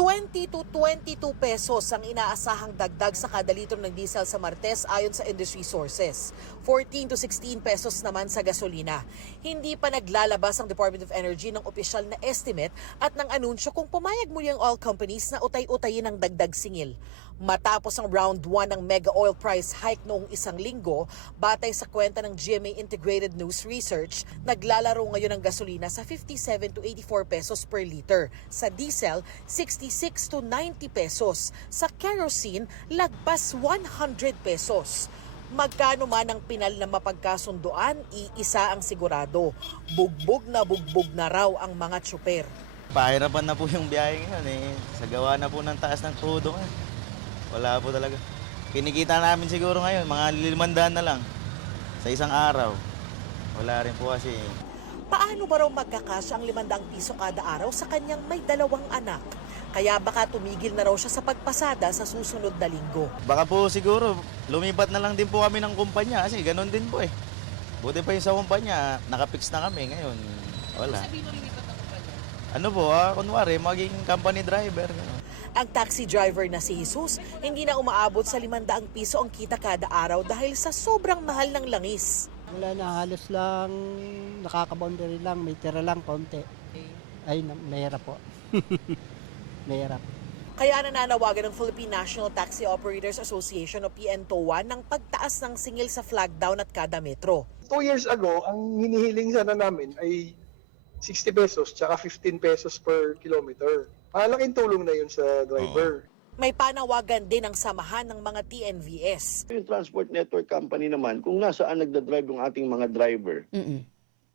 20 to 22 pesos ang inaasahang dagdag sa kada litro ng diesel sa Martes ayon sa industry sources. 14 to 16 pesos naman sa gasolina. Hindi pa naglalabas ang Department of Energy ng opisyal na estimate at ng anunsyo kung pumayag muli ang oil companies na utay-utayin ang dagdag singil. Matapos ang round 1 ng mega oil price hike noong isang linggo, batay sa kwenta ng GMA Integrated News Research, naglalaro ngayon ang gasolina sa 57 to 84 pesos per liter. Sa diesel, 66 to 90 pesos. Sa kerosene, lagpas 100 pesos. Magkano man ang pinal na mapagkasunduan, iisa ang sigurado. Bugbog na raw ang mga tsuper. Pahirapan na po yung biyahe ngayon Sa gawa na po ng taas ng tudo wala po talaga. Kinikita namin siguro ngayon, mga 500 na lang sa isang araw. Wala rin po kasi. Paano ba raw magkakasya ang 500 piso kada araw sa kanyang may 2 anak? Kaya baka tumigil na raw siya sa pagpasada sa susunod na linggo. Baka po siguro lumipat na lang din po kami ng kumpanya kasi ganun din po Buti pa yung sa kumpanya, nakapix na kami ngayon. Wala. Sabihin mo lumipat ng kumpanya? Ano po, kunwari, maging company driver. Ganun. Ang taxi driver na si Jesus, hindi na umaabot sa 500 piso ang kita kada araw dahil sa sobrang mahal ng langis. Wala na, halos lang, nakaka-boundary lang, may tira lang, konti. Ay, mahirap po. Mahirap. Kaya nananawagan ng Philippine National Taxi Operators Association o PNTOA ng pagtaas ng singil sa flag down at kada metro. 2 years ago, ang hinihiling sana namin ay 60 pesos tsaka 15 pesos per kilometer. Malaking tulong na yun sa driver. May panawagan din ang samahan ng mga TNVS. Yung transport network company naman, kung nasaan nagdadrive yung ating mga driver,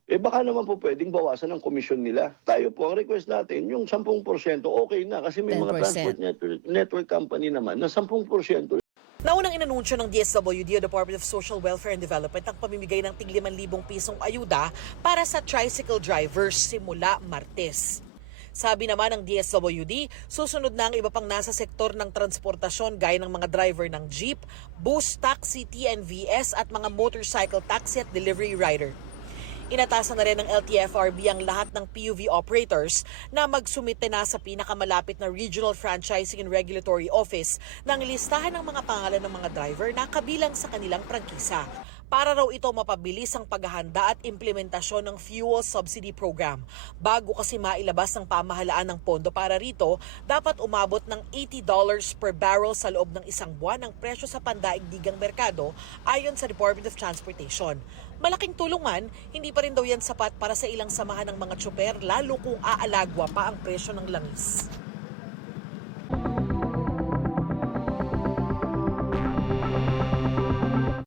baka naman po pwedeng bawasan ang komisyon nila. Tayo po, ang request natin, yung 10% okay na kasi may 10%. mga transport network company naman na 10%. Naunang inanunsyo ng DSWD o Department of Social Welfare and Development ang pamimigay ng tig 5,000 pisong ayuda para sa tricycle drivers simula Martes. Sabi naman ng DSWD, susunod na ang iba pang nasa sektor ng transportasyon gaya ng mga driver ng jeep, bus, taxi, TNVS at mga motorcycle taxi at delivery rider. Inatasan na rin ng LTFRB ang lahat ng PUV operators na magsumite na sa pinakamalapit na Regional Franchising and Regulatory Office ng listahan ng mga pangalan ng mga driver na kabilang sa kanilang prangkisa. Para raw ito mapabilis ang paghahanda at implementasyon ng fuel subsidy program. Bago kasi mailabas ng pamahalaan ng pondo para rito, dapat umabot ng $80 per barrel sa loob ng isang buwan ang presyo sa pandaigdigang merkado ayon sa Department of Transportation. Malaking tulong man, hindi pa rin daw yan sapat para sa ilang samahan ng mga tsuper lalo kung aalagwa pa ang presyo ng langis.